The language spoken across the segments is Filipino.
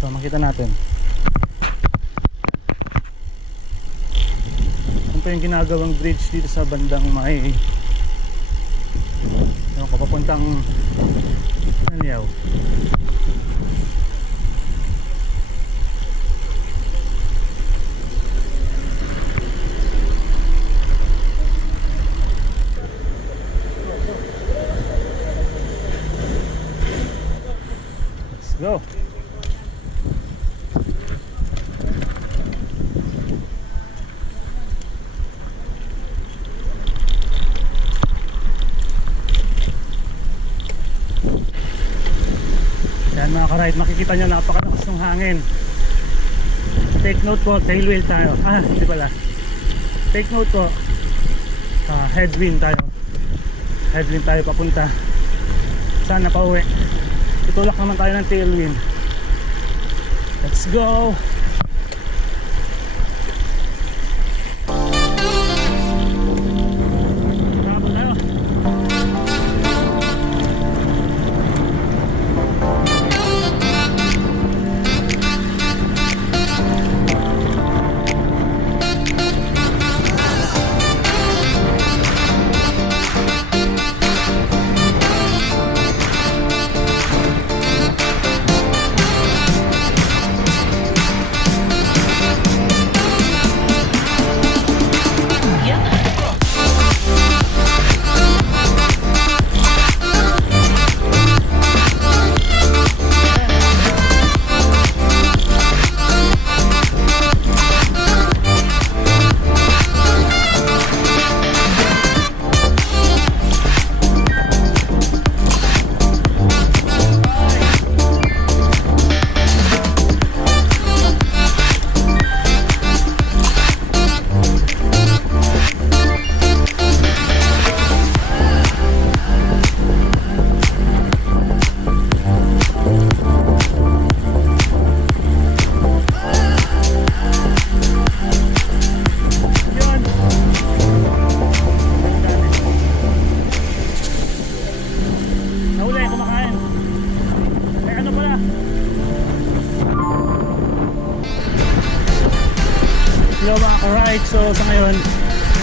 So makita natin. Ito yung ginagawang bridge dito sa bandang may yung kapapuntang Anyaw. Let's go. Yan mga ka-ride, makikita nyo napakalakas ng hangin. Take note po, tail wheel tayo. Hindi pala. Take note po, headwind tayo. Headwind tayo papunta. Sana pa uwi. Itulak naman tayo ng tailwind. Let's go. Alright, so sa ngayon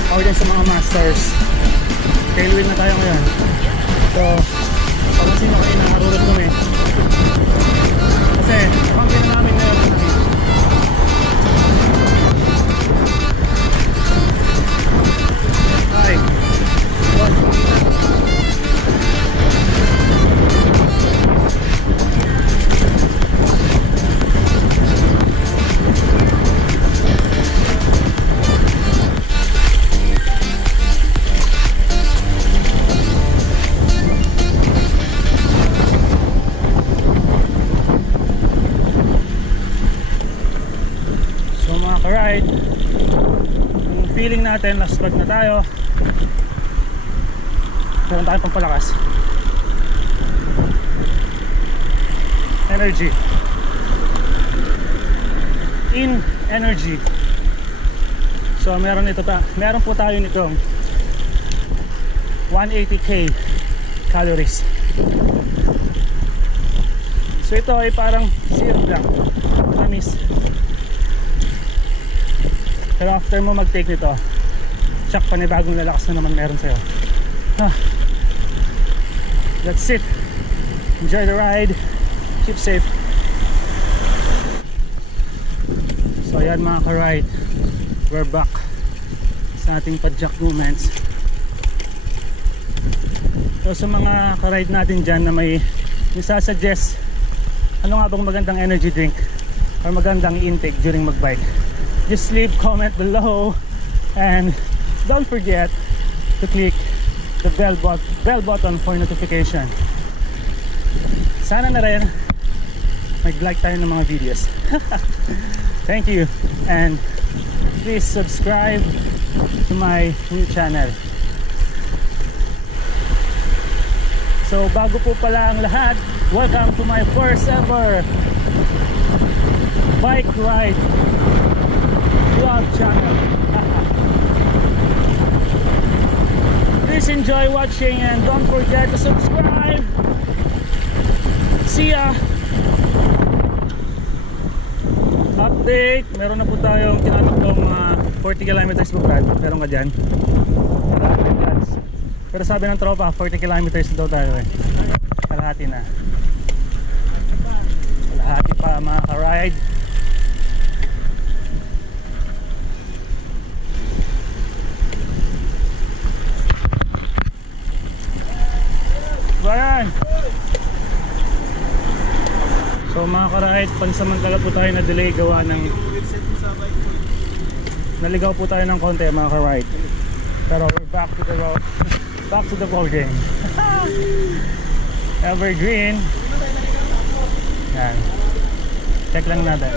ako dyan sa mga masters, tailwind na tayo ngayon. So pag sino kayo nakarurot kami kasi pangkin na namin na yun. Hi. Alright, yung feeling natin, last vlog na tayo, meron tayong pampalakas energy, in energy. So meron po tayo nitong 180k calories. So ito ay parang syrup lang, matamis. Pero after mo mag-take nito, tsak panibagong lalakas na naman meron sa'yo. That's it. Enjoy the ride. Keep safe. So ayan mga ka-ride, we're back sa ating padyak movements. So sa mga ka-ride natin dyan na may isasuggest ano nga bang magandang energy drink or magandang intake during magbike, just leave comment below and don't forget to click the bell button for notification. Sana na rin mag-like tayo ng mga videos. Thank you, and please subscribe to my new channel. So bago po pala ang lahat, welcome to my first ever bike ride vlog channel. Please enjoy watching and don't forget to subscribe. See ya! Update, meron na po tayong tinataklong 40 kilometers po Brad. Meron ka dyan? Pero sabi ng tropa 40 kilometers daw tayo eh. Kalahati na. Kalahati pa mga ka-ride. Bayan! So mga ka-ride, pansamantala po tayo na delay gawa ng naligaw po tayo ng konti mga ka-ride. Pero we're back to the road. Back to the ball game. Evergreen. Yan. Check lang natin.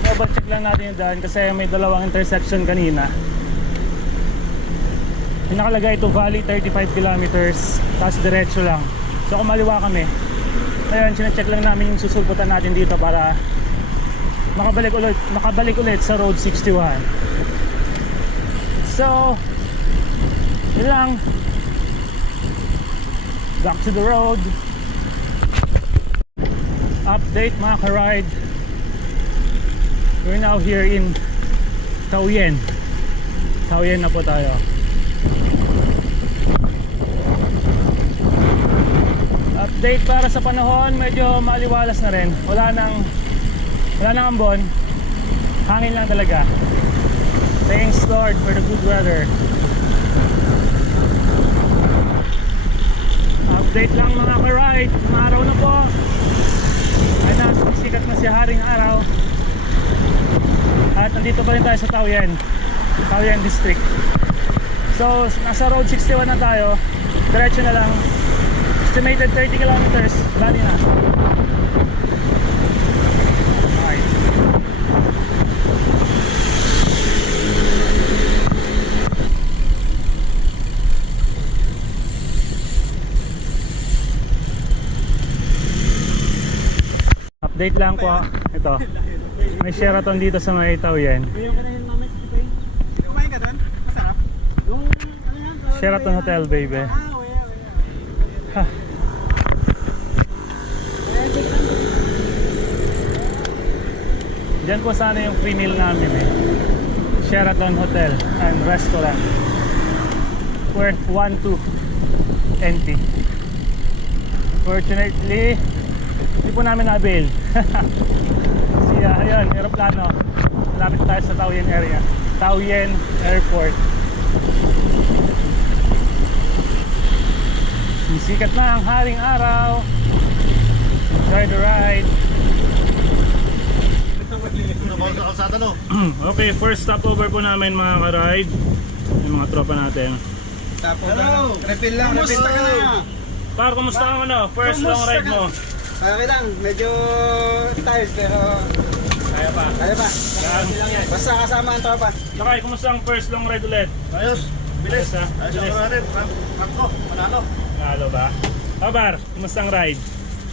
Double check lang natin yung daan kasi may dalawang intersection kanina. Yung nakalagay ito valley 35 kilometers tapos diretso lang. So kung maliwa kami, ngayon sinecheck lang namin yung susulputan natin dito para makabalik ulit sa road 61. So yun lang, back to the road. Update mga ka-ride, we're now here in Taoyuan na po tayo. Update para sa panahon, medyo maliwalas na rin. Wala nang ambon. Hangin lang talaga. Thanks Lord for the good weather. Update lang mga ka-ride. Mga araw na po. Ay na, sikat na si Haring Araw. At nandito pa rin tayo sa Taoyuan District. So nasa road 61 na tayo. Diretso na lang. Estimated 30 kilometers. Lali na. Okay. Update lang po. Ito. May Sheraton dito sa may Taoyuan. Kumain ka doon? Masarap? Yung ano yan? Sheraton Hotel, baby. Ha. Diyan po sana yung free meal namin eh. Sheraton Hotel and Restaurant. Worth 1,200 NT. Unfortunately, hindi po namin na-avail. Kasi ayun, aeroplano. Malapit tayo sa Taoyuan area. Taoyuan Airport. Sikat na ang Haring Araw. Enjoy the ride. Okay, first stopover po namin mga ka-ride. Yung mga tropa natin. Hello! Refill lang, refill ka na. Par, kumusta ka na? First long ride mo. Okay lang, medyo tired pero Kaya pa. kaya pa. Yan. Basta kasama ang tropa. Lakay, kumusta ang first long ride ulit? Ayos, bilis ha? Ayos ako natin, Marco, manalo. Nalo ba? Par, kumusta ang ride?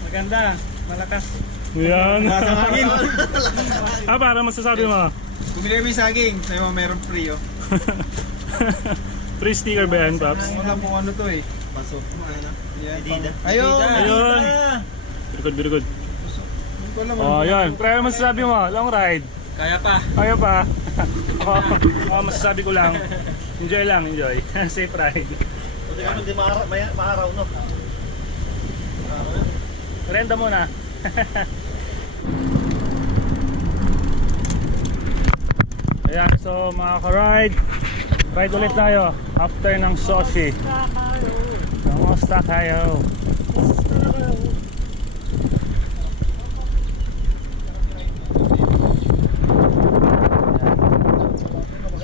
Maganda, malakas. Yan. Lasang hangin. Par, ano masasabi mo? Bumili kami saging, sabi mo meron free oh. Free sticker ba yan, Paps? Wala po ano to eh. Pasok. Medida. Ayun! Ayun. Very good. Oh, yan. Pre, ano masasabi mo? Long ride. Kaya pa. Kaya pa. Ako masasabi ko lang. Enjoy lang, enjoy. Safe ride. Buti ka hindi maaraw, no? Renda muna. Ayan, so mga ka-ride, ride ulit tayo after ng Sochi. Kumusta kayo?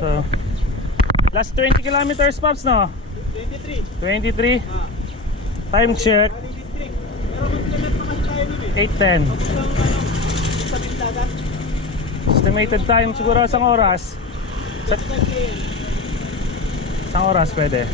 So, last 20 kilometers, Pops, no? 23. Time check 8:10. Estimated time siguro isang oras. Isang oras pwede.